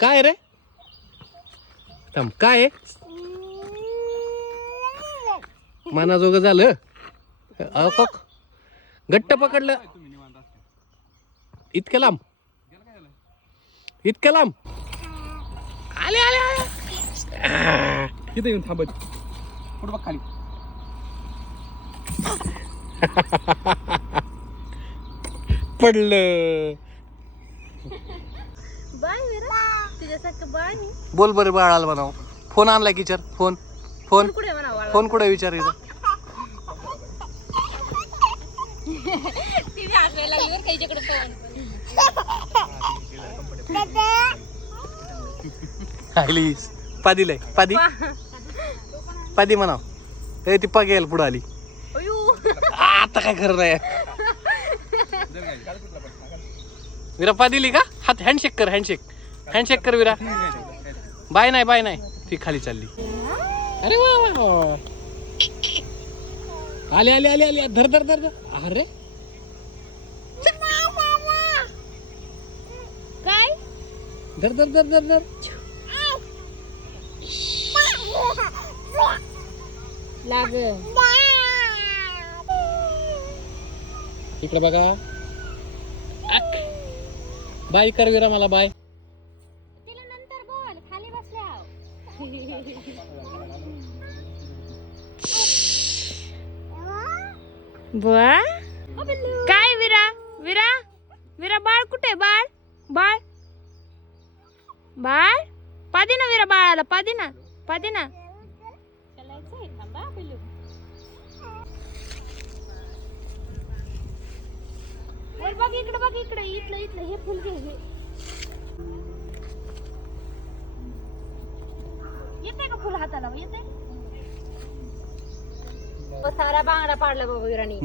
काय रे थांब काय मनाजोग झालं घट्ट पकडलं इतक्या लांब आले आले आले तिथे येऊन थांबत पुढे बघ खाली पडलं बाय तुझ्यासारखं बाय बोल बरं बाळाला म्हणाव फोन आणलाय की विचार फोन फोन कुठे म्हणा फोन कुठे विचार इथं ती हसायला लागली बरं का हिच्याकडे आली पादीलाय पादी पादी म्हणाव ए ती पगेल पुढे आली आता काय खरं नाही विरा पादिली का हात हँडशेक कर विरा बाय नाही ती खाली चालली अरे वा वा वा आले आले आले आले धर धर धर अरे काय धर धर धर धर धर लाग इकडे बघा बाय कर विरा मला बाय तिला नंतर बोल खाली बसल्या काय विरा विरा विरा बाळ कुठे बाळ बाळ बाळ पादी ना विरा बाळाला पादी ना बघ इकडे इथलं हे फुल घे येते का फुल हाताला येते सारा बांगडा पाडला बाबा विराणी